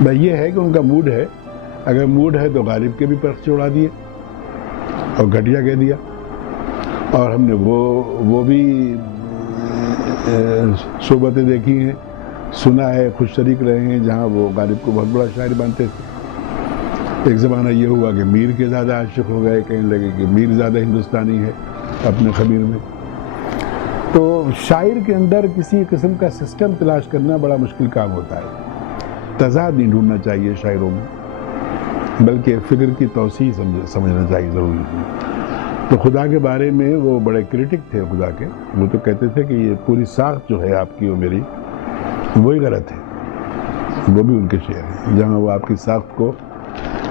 بھائی یہ ہے کہ ان کا موڈ ہے، اگر موڈ ہے تو غالب کے بھی پرچے اڑا دیے اور گھٹیا کہہ دیا، اور ہم نے وہ بھی صحبتیں دیکھی ہیں، سنا ہے، خوش شریک رہے ہیں، جہاں وہ غالب کو بہت بڑا شاعر مانتے تھے۔ ایک زمانہ یہ ہوا کہ میر کے زیادہ عاشق ہو گئے، کہنے لگے کہ میر زیادہ ہندوستانی ہے اپنے خمیر میں۔ تو شاعر کے اندر کسی قسم کا سسٹم تلاش کرنا بڑا مشکل کام ہوتا ہے، تضاد نہیں ڈھونڈنا چاہیے شاعروں میں، بلکہ فکر کی توسیع سمجھنا چاہیے ضروری ہے۔ تو خدا کے بارے میں وہ بڑے کرٹک تھے خدا کے، وہ تو کہتے تھے کہ یہ پوری ساخت جو ہے آپ کی اور میری وہی غلط ہے، وہ بھی ان کے شعر ہیں، جہاں وہ آپ کی ساخت کو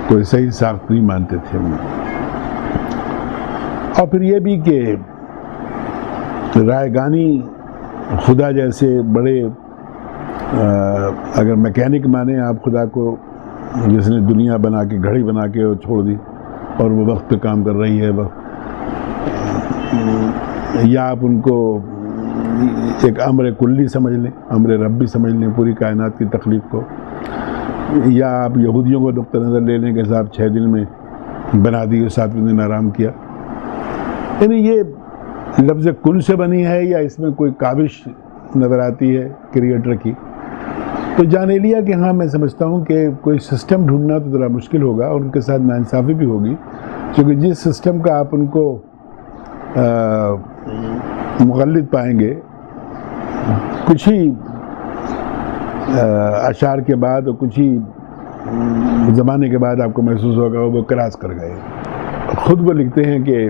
کوئی صحیح ساخت نہیں مانتے تھے۔ اور پھر یہ بھی کہ رائگانی خدا جیسے بڑے، اگر میکینک مانے آپ خدا کو، جس نے دنیا بنا کے گھڑی بنا کے چھوڑ دی اور وہ وقت پہ کام کر رہی ہے، وقت، یا آپ ان کو ایک امر کلی سمجھ لیں، امر ربی سمجھ لیں پوری کائنات کی تخلیق کو، یا آپ یہودیوں کو نقطہ نظر لے لیں کہ صاحب 6 دن میں بنا دی، 7ویں دن آرام کیا۔ یعنی یہ لفظ کن سے بنی ہے یا اس میں کوئی کاوش نظر آتی ہے کریٹر کی؟ تو جان لیا کہ ہاں، میں سمجھتا ہوں کہ کوئی سسٹم ڈھونڈنا تو ذرا مشکل ہوگا، اور ان کے ساتھ ناانصافی بھی ہوگی، کیونکہ جس سسٹم کا آپ ان کو مقلد پائیں گے، کچھ ہی اشعار کے بعد اور کچھ ہی زمانے کے بعد آپ کو محسوس ہوگا وہ کراس کر گئے۔ خود وہ لکھتے ہیں کہ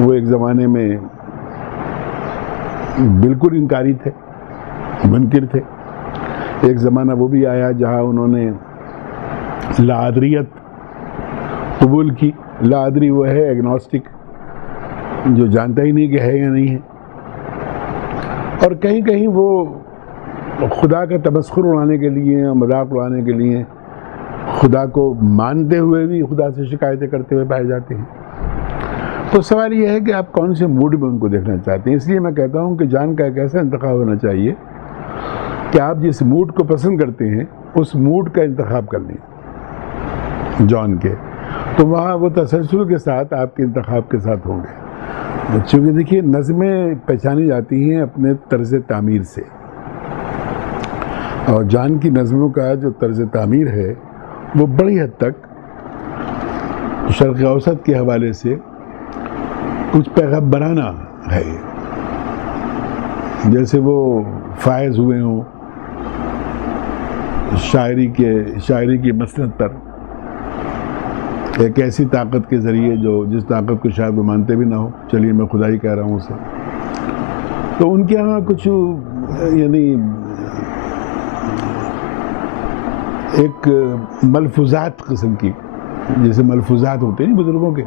وہ ایک زمانے میں بالکل انکاری تھے، منکر تھے۔ ایک زمانہ وہ بھی آیا جہاں انہوں نے لادریت قبول کی۔ لادری وہ ہے ایگنوسٹک، جو جانتا ہی نہیں کہ ہے یا نہیں ہے، اور کہیں کہیں وہ خدا کا تمسخر اڑانے کے لیے، مذاق اڑانے کے لیے خدا کو مانتے ہوئے بھی خدا سے شکایتیں کرتے ہوئے پائے جاتے ہیں۔ تو سوال یہ ہے کہ آپ کون سے موڈ میں ان کو دیکھنا چاہتے ہیں۔ اس لیے میں کہتا ہوں کہ جان کا ایک ایسا انتخاب ہونا چاہیے کہ آپ جس موڈ کو پسند کرتے ہیں اس موڈ کا انتخاب کر لیں جان کے، تو وہاں وہ تسلسل کے ساتھ آپ کے انتخاب کے ساتھ ہوں گے۔ چونکہ دیکھیے، نظمیں پہچانی جاتی ہیں اپنے طرز تعمیر سے، اور جان کی نظموں کا جو طرز تعمیر ہے وہ بڑی حد تک شرق اوسط کے حوالے سے کچھ پیغمبرانہ ہے، جیسے وہ فائز ہوئے ہوں شاعری کی مسند پر ایک ایسی طاقت کے ذریعے جس طاقت کو شاید وہ مانتے بھی نہ ہو، چلیے میں خدا ہی کہہ رہا ہوں اسے، تو ان کے یہاں کچھ یعنی ایک ملفوظات قسم کی، جیسے ملفوظات ہوتے ہیں بزرگوں کے،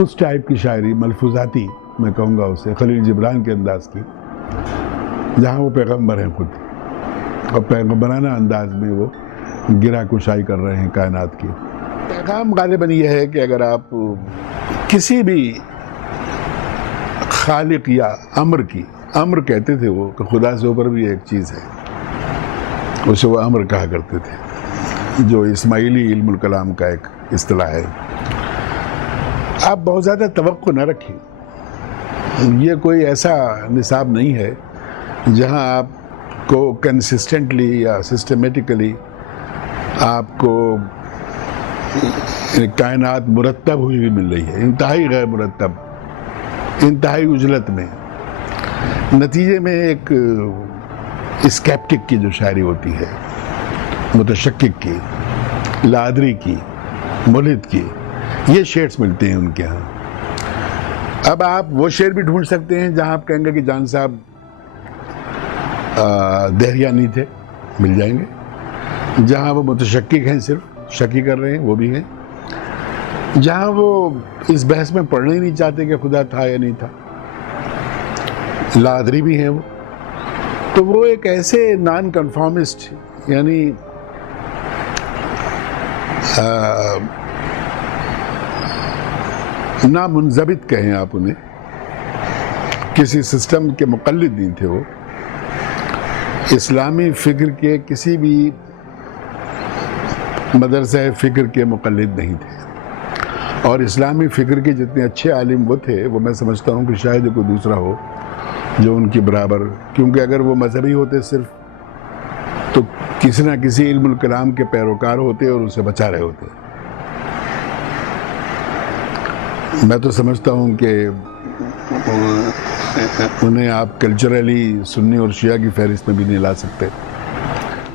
اس ٹائپ کی شاعری، ملفوظاتی میں کہوں گا اسے، خلیل جبران کے انداز کی، جہاں وہ پیغمبر ہیں خود، اور پیغمبرانہ انداز میں وہ گرہ کشائی کر رہے ہیں کائنات کی۔ پیغام غالباً یہ ہے کہ اگر آپ کسی بھی خالق یا امر کہتے تھے وہ، کہ خدا سے اوپر بھی ایک چیز ہے، اسے وہ امر کہا کرتے تھے، جو اسماعیلی علم الکلام کا ایک اصطلاح ہے۔ آپ بہت زیادہ توقع نہ رکھیں، یہ کوئی ایسا نصاب نہیں ہے جہاں آپ کو کنسسٹنٹلی یا سسٹمیٹیکلی آپ کو کائنات مرتب ہوئی بھی مل رہی ہے، انتہائی غیر مرتب، انتہائی عجلت میں۔ نتیجے میں ایک اسکیپٹک کی جو شاعری ہوتی ہے، متشکک کی، لادری کی، ملحد کی، یہ شیڈز ملتے ہیں ان کے ہاں۔ اب آپ وہ شعر بھی ڈھونڈ سکتے ہیں جہاں آپ کہیں گے کہ جان صاحب دہریانی تھے، مل جائیں گے۔ جہاں وہ متشکک ہیں، صرف شکی کر رہے ہیں، وہ بھی ہیں۔ جہاں وہ اس بحث میں پڑھنا ہی نہیں چاہتے کہ خدا تھا یا نہیں تھا، لادری بھی ہیں وہ۔ تو وہ ایک ایسے نان کنفارمسٹ، یعنی نامنضبط کہیں آپ انہیں، کسی سسٹم کے مقلد نہیں تھے وہ، اسلامی فکر کے کسی بھی مدرسہ فکر کے مقلد نہیں تھے، اور اسلامی فکر کے جتنے اچھے عالم وہ تھے، وہ میں سمجھتا ہوں کہ شاید کوئی دوسرا ہو جو ان کی برابر، کیونکہ اگر وہ مذہبی ہوتے صرف تو کسی نہ کسی علم الکلام کے پیروکار ہوتے اور اسے بچا رہے ہوتے۔ میں تو سمجھتا ہوں کہ انہیں آپ کلچرلی سنی اور شیعہ کی فہرست میں بھی نہیں لا سکتے۔